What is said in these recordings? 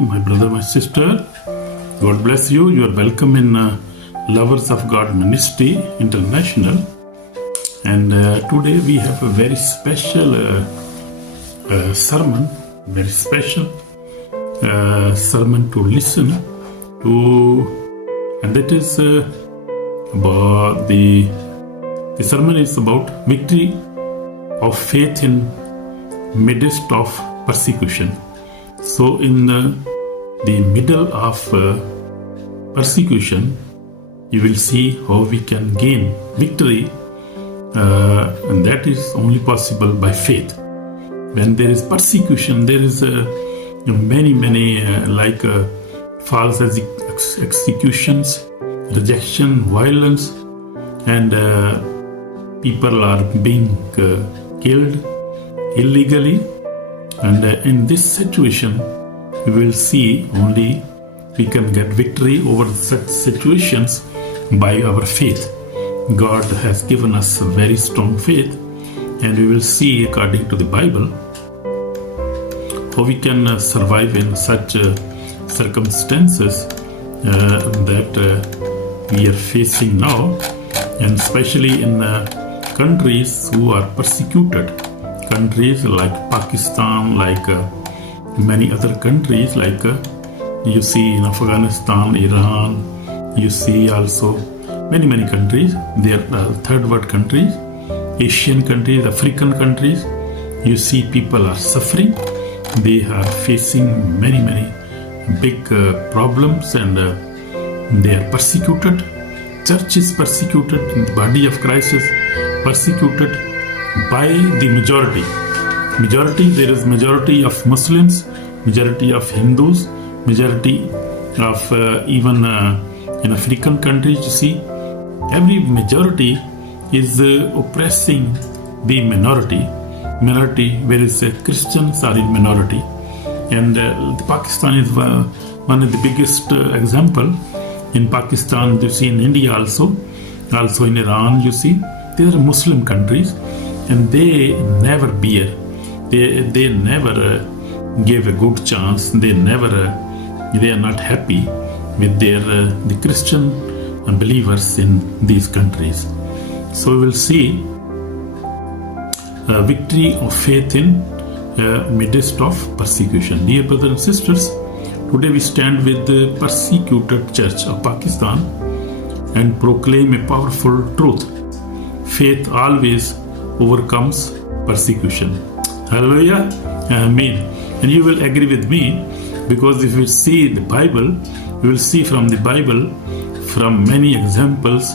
my brother, my sister. God bless you. You are welcome in Lovers of God Ministry International. And today we have a very special sermon, very special sermon to listen to, and that is about the sermon is about victory of faith in midst of persecution. So in the middle of persecution, you will see how we can gain victory, and that is only possible by faith. When there is persecution, there is many false executions, rejection, violence, and people are being killed illegally. And in this situation, we will see only we can get victory over such situations by our faith. God has given us a very strong faith, and we will see according to the Bible how we can survive in such circumstances that we are facing now, and especially in countries who are persecuted, countries like Pakistan, like many other countries, like you see in Afghanistan, Iran, you see also many countries. They are third world countries, Asian countries, African countries. You see people are suffering. They are facing many big problems, and they are persecuted. Church is persecuted, the body of Christ is persecuted by the majority. There is majority of Muslims, majority of Hindus, majority of even in African countries. You see, every majority is oppressing the minority, whereas Christians are in minority. And Pakistan is one of the biggest example. In Pakistan, you see, in India also in Iran, you see, they are Muslim countries, and they never bear, they never give a good chance. They are not happy with the Christian believers in these countries. So we will see victory of faith in midst of persecution. Dear brothers and sisters, today we stand with the persecuted church of Pakistan and proclaim a powerful truth. Faith always overcomes persecution. Hallelujah. Amen. And you will agree with me, because if you see the Bible, you will see from the Bible, from many examples,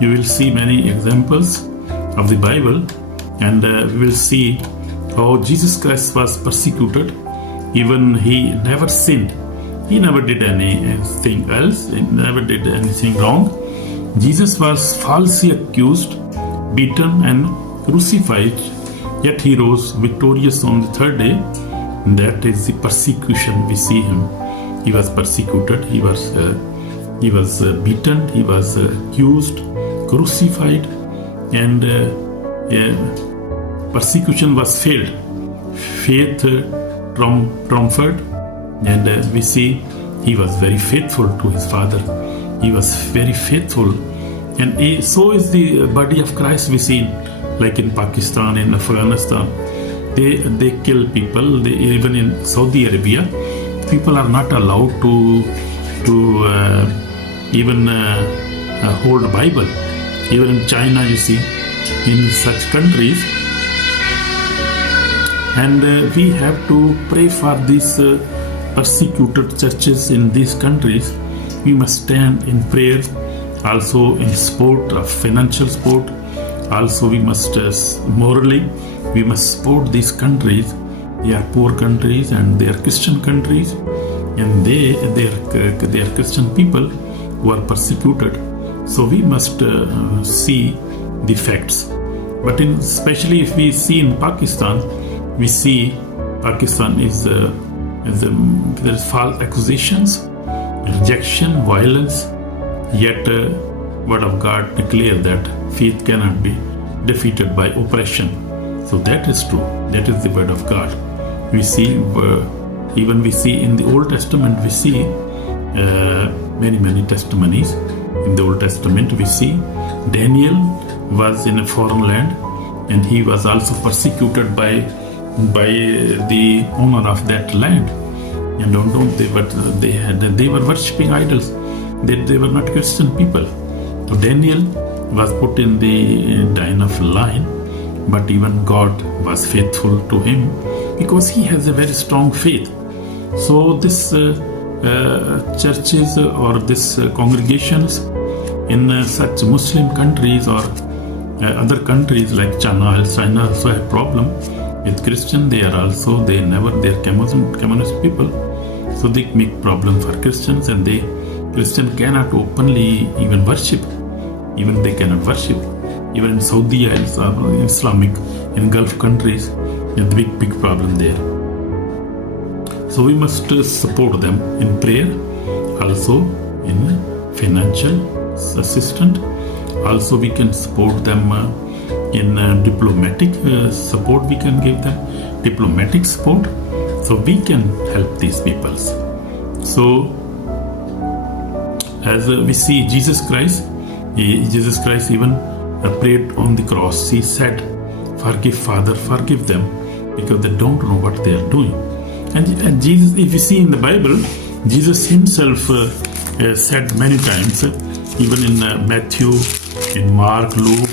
you will see many examples of the Bible, and we will see how Jesus Christ was persecuted. Even he never sinned. He never did anything else. He never did anything wrong. Jesus was falsely accused, beaten and crucified, yet he rose victorious on the third day. That is the persecution we see him. He was persecuted, he was beaten, he was accused, crucified, and persecution was failed. Faith triumphed, and we see he was very faithful to his Father. He was very faithful, and so is the body of Christ. We see, like in Pakistan, in Afghanistan, they kill people. Even in Saudi Arabia, people are not allowed to even hold a Bible. Even in China, you see, in such countries. And we have to pray for these persecuted churches in these countries. We must stand in prayer, also in support of financial support. Also, we must morally, we must support these countries. They are poor countries and they are Christian countries, and they are Christian people who are persecuted. So we must see the facts. But especially if we see in Pakistan, we see Pakistan is there is false accusations, rejection, violence. Yet, Word of God declares that faith cannot be defeated by oppression. So that is true. That is the Word of God. We see Even we see in the Old Testament, we see many testimonies. In the Old Testament, we see Daniel was in a foreign land, and he was also persecuted by the owner of that land. And they were worshipping idols. They were not Christian people. So Daniel was put in the den of lion, but even God was faithful to him because he has a very strong faith. So this churches or this congregations in such Muslim countries or other countries like China also have problem with Christian. They are communist people, so they make problem for Christians, and Christian cannot openly even worship. Even they cannot worship. Even in Saudi or Islamic, in Gulf countries, there's a big problem there. So we must support them in prayer, also in financial assistance. Also we can support them in diplomatic support. We can give them diplomatic support, so we can help these peoples. So as we see Jesus Christ even prayed on the cross. He said, "Forgive, Father, forgive them, because they don't know what they are doing." And Jesus, if you see in the Bible, Jesus himself said many times, even in Matthew, in Mark, Luke,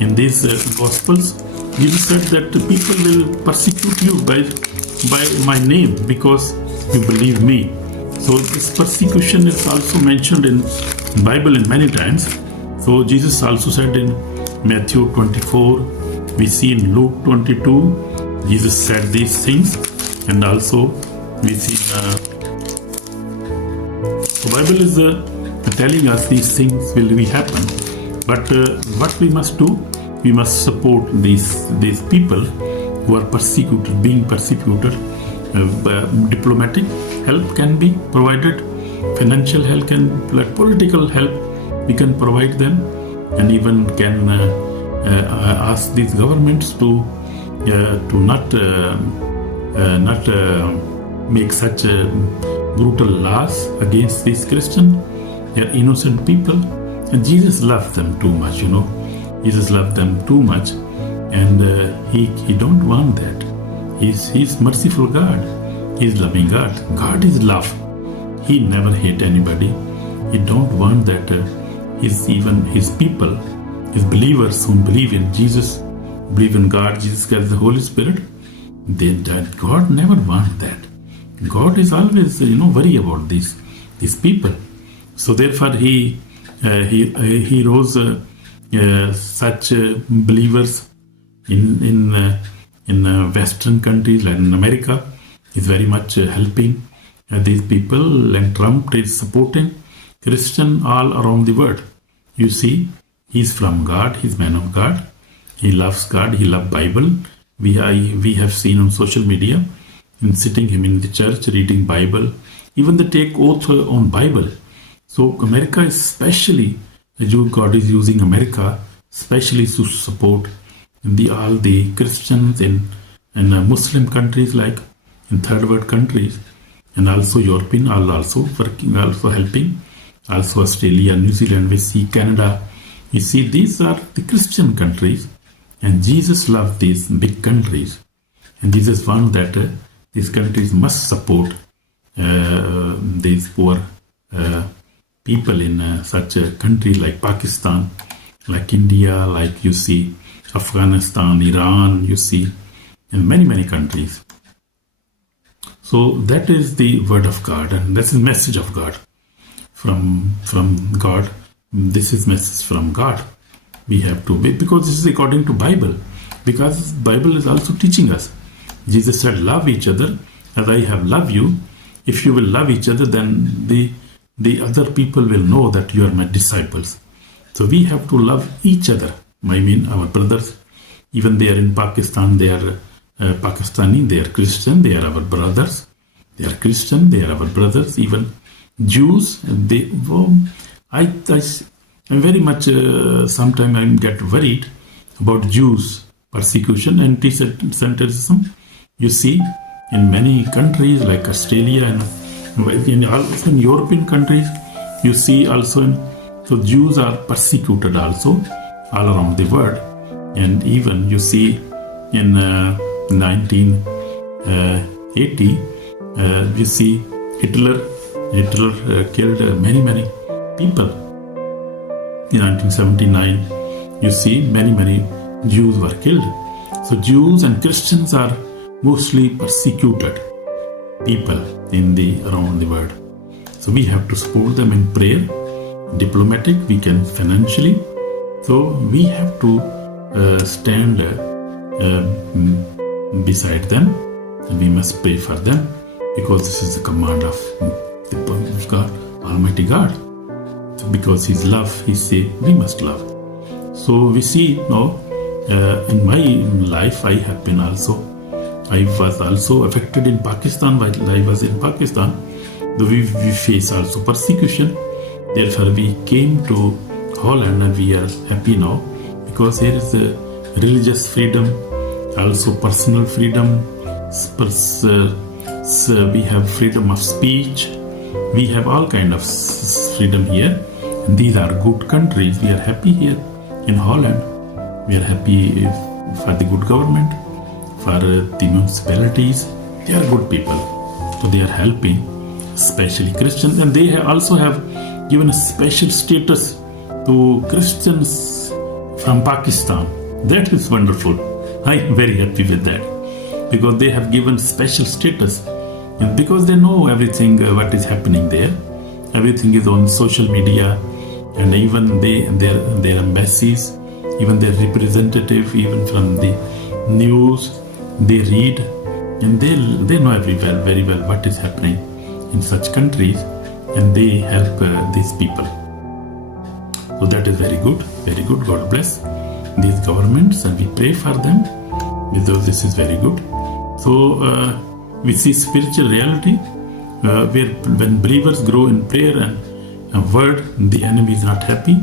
in these Gospels, Jesus said that people will persecute you by my name because you believe me. So this persecution is also mentioned in Bible in many times. So Jesus also said in Matthew 24, we see in Luke 22, Jesus said these things, and also we see the Bible is telling us these things will be happen. But what we must do, we must support these people who are being persecuted. Diplomatic help can be provided, financial help political help we can provide them, and even can ask these governments to not make such brutal laws against these Christians. They are innocent people, and Jesus loved them too much. Jesus loved them too much, and he don't want that. He's merciful God. He's loving God. God is love. He never hate anybody. He don't want that. His people, his believers who believe in Jesus, believe in God, Jesus Christ, the Holy Spirit, God never want that. God is always worry about these people. So therefore he rose such believers in Western countries like in America. He's very much helping these people, and Trump is supporting Christian all around the world. You see, he's from God, he's man of God, he loves God, he loves Bible. We have seen on social media in sitting him in the church reading Bible. Even they take oath on Bible. So America especially, God is using America especially to support all the Christians in Muslim countries, like in third world countries, and also European are also working, also helping. Also Australia, New Zealand, we see Canada. We see these are the Christian countries, and Jesus loved these big countries. And Jesus found that these countries must support these poor people in such a country like Pakistan, like India, like you see Afghanistan, Iran, you see, and many countries. So that is the word of God, and that's the message of God. From God, this is message from God. We have to be, because this is according to Bible, because Bible is also teaching us. Jesus said, "Love each other as I have loved you." If you will love each other, then the other people will know that you are my disciples. So we have to love each other. I mean, our brothers, even they are in Pakistan, they are Pakistani, they are Christian, they are our brothers. They are Christian, they are our brothers. Even Jews, I'm very much, sometimes I get worried about Jews, persecution, anti-Semitism. You see, in many countries like Australia and also in European countries, you see also so Jews are persecuted also all around the world. And even you see in 1980, you see Hitler killed many people. In 1979, you see many Jews were killed. So Jews and Christians are mostly persecuted people around the world. So we have to support them in prayer, diplomatic, we can financially. So we have to stand beside them, and we must pray for them, because this is the command of God, Almighty God. So because His love, He said we must love. So we see now in my life, I was also affected in Pakistan while I was in Pakistan. Though we face also persecution. Therefore we came to Holland, and we are happy now, because here is the religious freedom, also personal freedom. We have freedom of speech. We have all kind of freedom here. And these are good countries. We are happy here in Holland. We are happy for the good government, for the municipalities. They are good people. So they are helping, especially Christians. And they also have given a special status to Christians from Pakistan. That is wonderful. I am very happy with that, because they have given special status, and because they know everything what is happening there. Everything is on social media, and even their embassies, even their representative, even from the news, they read, and they know very well what is happening in such countries, and they help these people. So that is very good. God bless these governments, and we pray for them, because this is very good. So we see spiritual reality, where when believers grow in prayer and word, the enemy is not happy.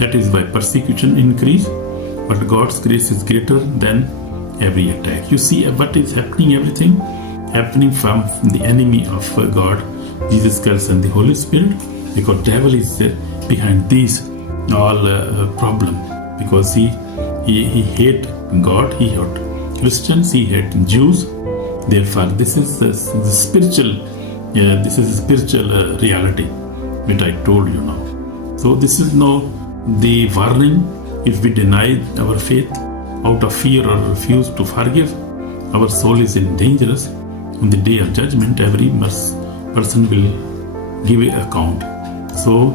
That is why persecution increase. But God's grace is greater than every attack. You see what is happening, everything happening from the enemy of God, Jesus Christ and the Holy Spirit, because devil is behind these all problem, because he hate God, he hate Christians, he hate Jews. Therefore, this is the spiritual reality which I told you now. So this is now the warning. If we deny our faith out of fear or refuse to forgive, our soul is in danger. On the day of judgment, every person will give an account. So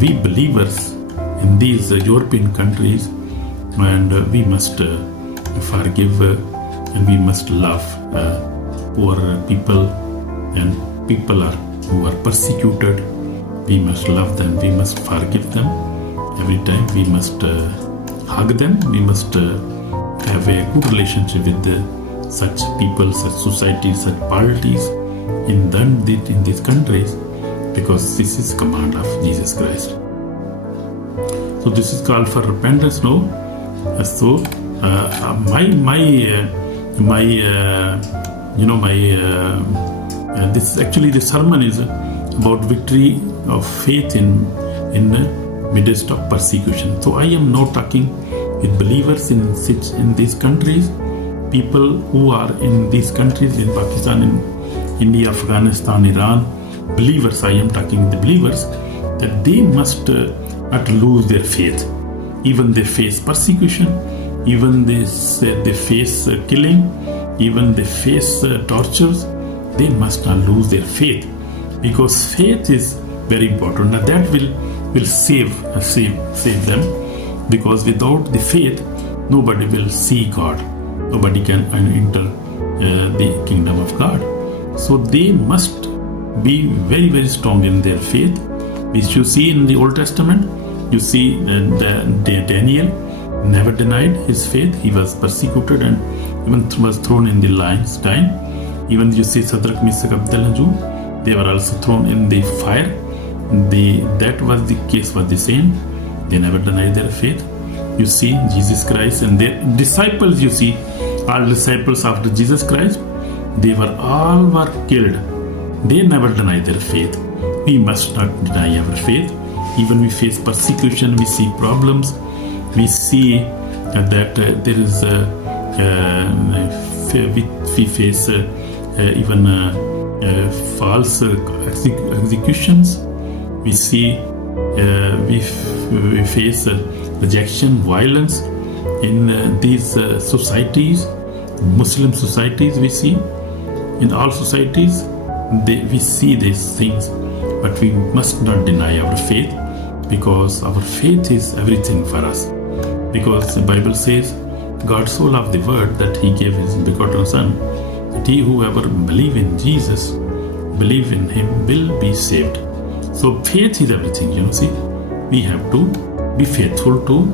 we believers in these European countries, and we must forgive, and we must love poor people, and people who are persecuted. We must love them, we must forgive them. Every time we must hug them, we must have a good relationship with such people, such societies, such parties in these countries, because this is command of Jesus Christ. So this is called for repentance now. So this actually the sermon is about victory of faith in the midst of persecution. So I am now talking with believers in these countries, people who are in these countries, in Pakistan, in India, Afghanistan, Iran. Believers, I am talking with the believers, that they must not lose their faith. Even they face persecution, even they face killing, even they face tortures, they must not lose their faith, because faith is very important. Now that will save them, because without the faith, nobody will see God, nobody can enter the kingdom of God. So they must be very, very strong in their faith, which you see in the Old Testament. You see Daniel never denied his faith. He was persecuted and even was thrown in the lion's den. Even you see Shadrach, Meshach, Abednego, they were also thrown in the fire. That was the case was the same. They never denied their faith. You see Jesus Christ and their disciples, you see all disciples after Jesus Christ, They were killed. They never denied their faith. We must not deny our faith. Even we face persecution, we see problems, we see that there is we face even false executions. We see we face rejection, violence in these societies, Muslim societies. We see in all societies we see these things, but we must not deny our faith, because our faith is everything for us. Because the Bible says, God so loved the world that He gave His begotten Son, that he whoever believe in Jesus, believe in Him, will be saved. So faith is everything. See, we have to be faithful to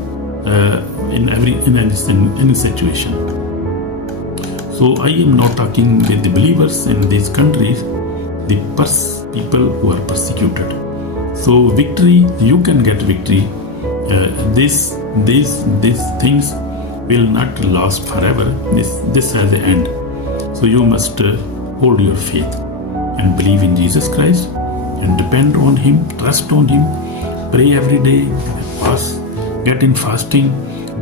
in any situation. So I am not talking with the believers in these countries, the people who are persecuted. So victory, you can get victory. These things will not last forever. This has an end. So you must hold your faith and believe in Jesus Christ and depend on Him, trust on Him, pray every day, fast, get in fasting,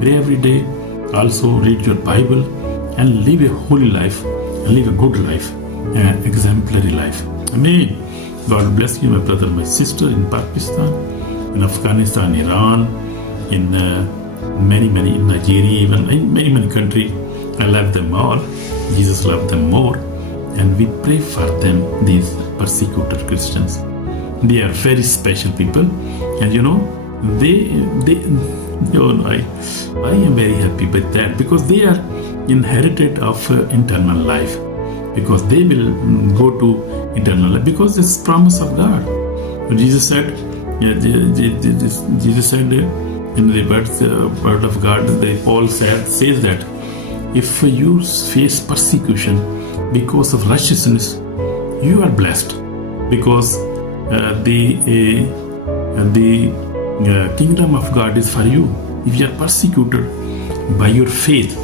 pray every day, also read your Bible and live a holy life and live a good life, an exemplary life. Amen. God bless you, my brother, my sister, in Pakistan, in Afghanistan, Iran, in many, in Nigeria, even in many countries. I love them all. Jesus loved them more. And we pray for them, these persecuted Christians. They are very special people. And I am very happy with that, because they are inherited of eternal life, because they will go to eternal life, because it's promise of God. Jesus said in the word of God, Paul says that if you face persecution because of righteousness, you are blessed, because the kingdom of God is for you. If you are persecuted by your faith,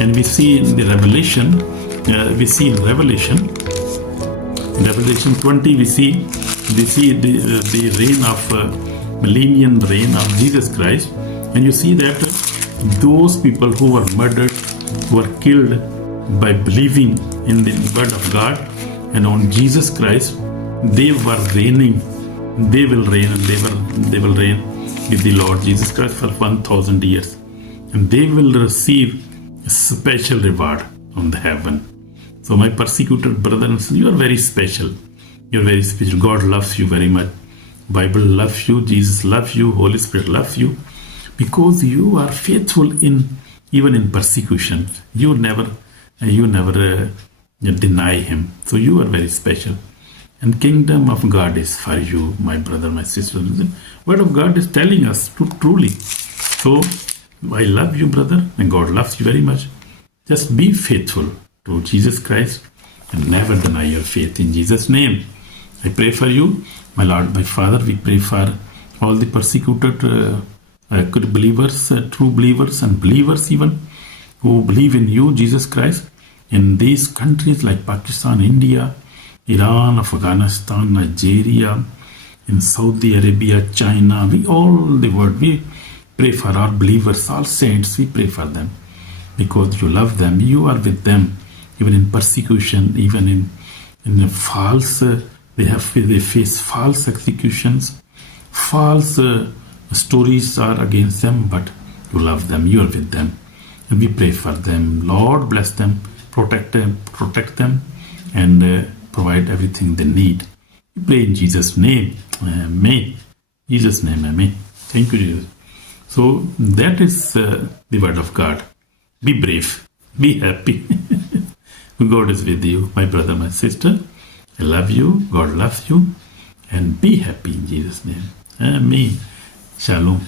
and we see in the Revelation 20, we see the reign of millennium reign of Jesus Christ, and you see that those people who were murdered, who were killed by believing in the word of God and on Jesus Christ, they were reigning. They will reign, and they will reign with the Lord Jesus Christ for 1,000 years, and they will receive a special reward on the heaven. So my persecuted brothers, you are very special. You are very special. God loves you very much. Bible loves you. Jesus loves you. Holy Spirit loves you, because you are faithful even in persecution. You never deny Him. So you are very special. And kingdom of God is for you, my brother, my sister. The word of God is telling us truly. So I love you, brother, and God loves you very much. Just be faithful to Jesus Christ and never deny your faith. In Jesus' name, I pray for you, my Lord, my Father. We pray for all the persecuted good believers, true believers, and believers even, who believe in you, Jesus Christ, in these countries like Pakistan, India, Iran, Afghanistan, Nigeria, in Saudi Arabia, China, all the world. We pray for our believers, all saints. We pray for them, because you love them. You are with them, even in persecution, even in the false. They face false executions, false stories are against them, but you love them. You are with them, and we pray for them. Lord, bless them, protect them, and provide everything they need. We pray in Jesus' name. Amen. Jesus' name, amen. Thank you, Jesus. So that is the word of God. Be brave. Be happy. God is with you, my brother, my sister. I love you. God loves you. And be happy in Jesus' name. Amen. Shalom.